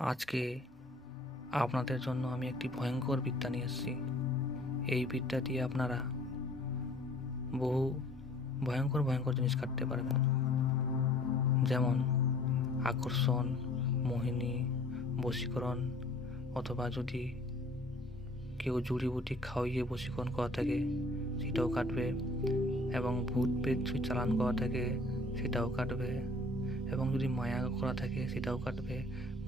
আজকে আপনাদের জন্য আমি একটি ভয়ঙ্কর বিদ্যা নিয়ে এসেছি। এই বিদ্যা দিয়ে আপনারা বহু ভয়ঙ্কর ভয়ঙ্কর জিনিস কাটতে পারবেন, যেমন আকর্ষণ, মোহিনী, বশীকরণ, অথবা যদি কেউ জড়িবুটি খাওয়িয়ে বশীকরণ করা থাকে সেটাও কাটবে, এবং ভূত প্রেত যদি চালান করা থাকে সেটাও কাটবে, এবং যদি মায়া করা থাকে সেটাও কাটবে,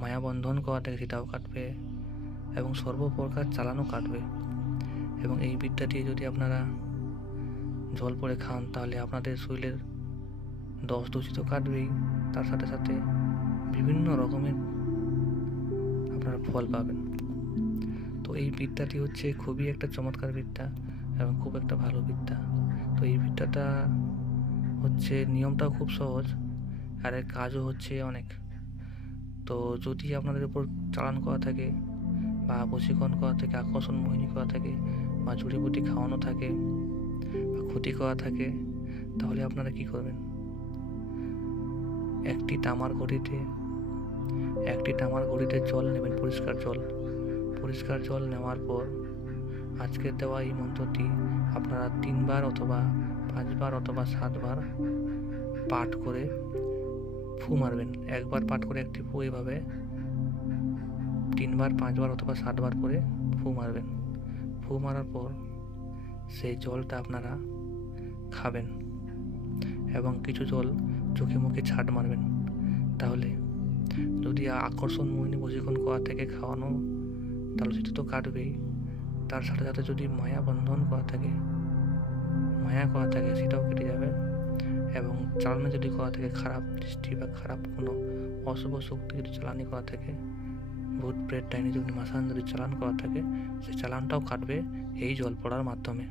মায়া বন্ধন করা থাকে সেটাও কাটবে, এবং সর্বপ্রকার চালানও কাটবে। এবং এই বিদ্যা দিয়ে যদি আপনারা জল পরে খান তাহলে আপনাদের শরীরের দশ দূষিত কাটবেই, তার সাথে সাথে বিভিন্ন রকমের আপনারা ফল পাবেন। তো এই বিদ্যাটি হচ্ছে খুবই একটা চমৎকার বিদ্যা এবং খুব একটা ভালো বিদ্যা। তো এই বিদ্যাটা হচ্ছে নিয়মটাও খুব সহজ আর এর কাজও হচ্ছে অনেক। তো যদি আপনাদের উপর চালান করা থাকে বা বশীকরণ করা থাকে, আকর্ষণ মোহিনী করা থাকে, বা জড়িবুটি খাওয়ানো থাকে বা ক্ষতি করা থাকে, তাহলে আপনারা কি করবেন? একটি তামার ঘটিতে জল নেবেন, পরিষ্কার জল নেওয়ার পর আজকের দেওয়া এই মন্ত্রটি আপনারা 3 বার অথবা 5 বার অথবা 7 বার পাঠ করে ফু মারবেন। একবার পাঠ করে একটি ফু, এভাবে 3 বার 5 বার অথবা 7 বার করে ফু মারবেন। ফু মারার পর সেই জলটা আপনারা খাবেন এবং কিছু জল চোখে মুখে ছাট মারবেন। তাহলে যদি আকর্ষণ মোহিনী বশীকরণ করা থেকে খাওয়ানো, তাহলে সেটা তো কাটবেই, তার সাথে সাথে যদি মায়া বন্ধন করা থাকে সেটাও কেটে যাবে, এবং চালানো যদি করা থাকে খারাপ দৃষ্টি বা খারাপ কোনো অশুভ শক্তি যদি চালানি করা থাকে, ভূত প্রেত ডাইনি যদি মাসান যদি চালান করা থাকে, সেই চালানটাও কাটবে এই জল পড়ার মাধ্যমে।